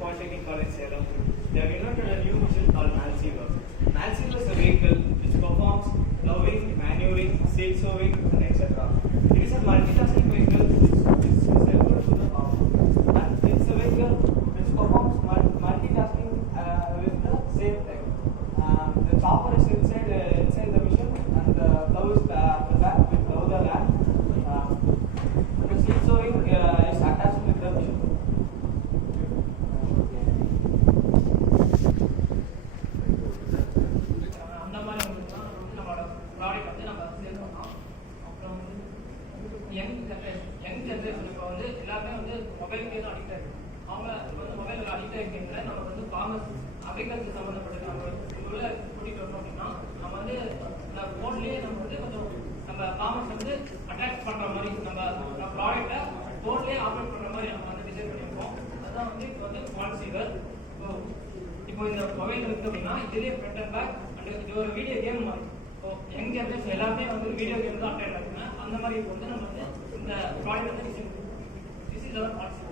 Polytechnic College, Salem. They have invented a new machine called Malseaver. Malseaver is a vehicle which performs ploughing, manuring, seed sowing, and etc. It is a multitasking vehicle which is able to the farmer. And it's a vehicle which performs multitasking with the same time. The chopper is inside the machine, and the plough is the back with plough the land. The seed sowing is attached with the machine. Young generation இப்போ வந்து எல்லாருமே வந்து மொபைலுக்கே தான் addict ஆகிடும். அவங்க வந்து மொபைலில் addict ஆகிக்கிறதுல நம்ம வந்து ஃபார்மர்ஸ் அக்ரிகல்ச்சர் சம்மந்தப்பட்டது நம்ம உள்ள கூட்டிகிட்டு வரணும் அப்படின்னா நம்ம வந்து ஃபோன்லேயே நம்ம வந்து கொஞ்சம் நம்ம ஃபார்மர்ஸ் வந்து அட்ராக்ட் பண்ணுற மாதிரி நம்ம ப்ராடக்டை ஃபோன்லேயே ஆப்ரேட் பண்ணுற மாதிரி நம்ம வந்து டிசைன் பண்ணியிருக்கோம். அதுதான் வந்து இப்போ வந்து Malseaver. இப்போ இந்த மொபைல் இருக்குது அப்படின்னா இதுலேயே ஃப்ரண்ட் அண்ட் பேக் அண்ட் இது ஒரு வீடியோ கேம் மாதிரி. இப்போ யங் ஜென்ரேஷன் எல்லாமே வந்து வீடியோ கேம் தான் அட்ராக்ட் ஆகுங்க. அந்த மாதிரி இப்போ வந்து நம்ம வந்து இந்த ப்ராடக்ட் வந்து டிசைன் பண்ணுவோம். This is our Malseaver.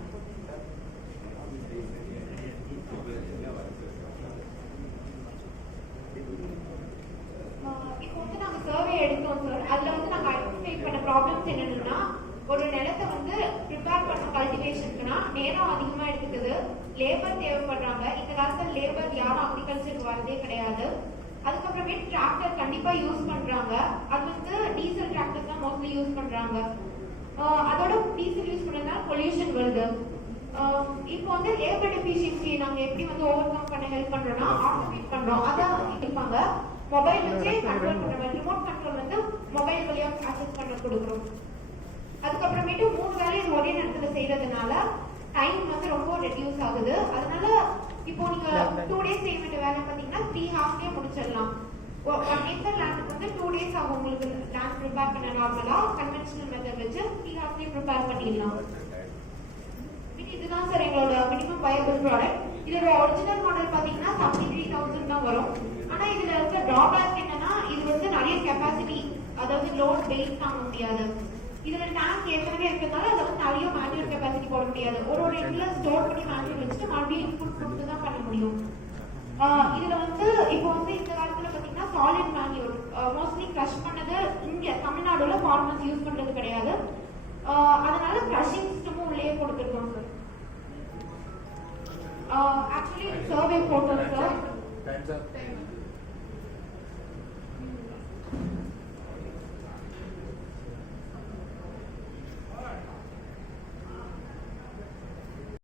இப்போ வந்து நாங்கள் சர்வே எடுத்தோம் சார். அதில் வந்து நாங்கள் ஐடென்டிஃபை பண்ண ப்ராப்ளம்ஸ் என்னென்னா, ஒரு நிலத்தை வந்து ப்ரிப்பேர் பண்ண கல்டிவேஷனுக்குனா நேரம் அதிகமாக எடுத்துக்குது, லேபர் தேவைப்படுறாங்க. இந்த காலத்தில் லேபர் யாரும் அக்ரிகல்ச்சருக்கு வரதே கிடையாது. அதுக்கப்புறமேட்டு டிராக்டர் கண்டிப்பாக யூஸ் பண்ணுறாங்க. அது வந்து டீசல் டிராக்டர் தான் மோஸ்ட்லி யூஸ் பண்ணுறாங்க. அதோட டீசல் யூஸ் பண்ணுறதுனால பொல்யூஷன் வருது. இப்போ வந்து லேபர் டெஃபிஷியன்சி நாங்கள் எப்படி வந்து ஓவர் கம் பண்ண ஹெல்ப் பண்ணுறோம்னா ஆட்டோமேட் பண்ணுறோம். அதான் இருப்பாங்க மொபைல் வச்சே கண்ட்ரோல் பண்ணுற மாதிரி ரிமோட் கண்ட்ரோல் வந்து மொபைல் வழியாக ஆக்சஸ் பண்ண கொடுக்குறோம். அதுக்கப்புறமேட்டு 3 வேலையை ஒரே நேரத்தில் செய்யறதுனால டைம் வந்து ரொம்ப ரெடியூஸ் ஆகுது. அதனால இப்போ நீங்க 2 days செய்ய வேண்டிய வேலை பார்த்தீங்கன்னா 3 hours முடிச்சிடலாம். 1 acre லேண்டுக்கு வந்து 2 days ஆகும் உங்களுக்கு லேண்ட் ப்ரிப்பேர் பண்ண. நார்மலா கன்வென்ஷனல் மெத்தட் வச்சு 3 hours ப்ரிப்பேர் பண்ணிடலாம். இதுதான் சார் எங்களோட மினிமம் வயபிள் ப்ராடக்ட். இதோட ஒரிஜினல் மாடல் பார்த்தீங்கன்னா 73,000 தான் வரும். ஆனால் இதில் இருக்க ட்ராபேக் என்னன்னா, இது வந்து நிறைய கெப்பாசிட்டி, அதாவது லோட் வெயிட் தாங்க முடியாது. இதில் டேங்க் ஏற்கனவே இருக்கிறதுனால அதை வந்து நிறைய மேனுவல் கெப்பாசிட்டி போட முடியாது. ஒரு இடத்துல ஸ்டோர் பண்ணி மேனுவல் வச்சுட்டு மறுபடியும் இன்புட் கொடுத்து தான் பண்ண முடியும். இதில் வந்து இப்போ வந்து இந்த காலத்தில் பார்த்தீங்கன்னா சாலிட் மேனுவல் மோஸ்ட்லி க்ரஷ் பண்ணது இங்கே தமிழ்நாடுல ஃபார்மர்ஸ் யூஸ் பண்ணுறது கிடையாது. அதனால க்ரஷிங் சிஸ்டமும் உள்ளே கொடுத்துருக்கோம் சார். ஆக்சுவலி சர்வே போட்டோம் சார்.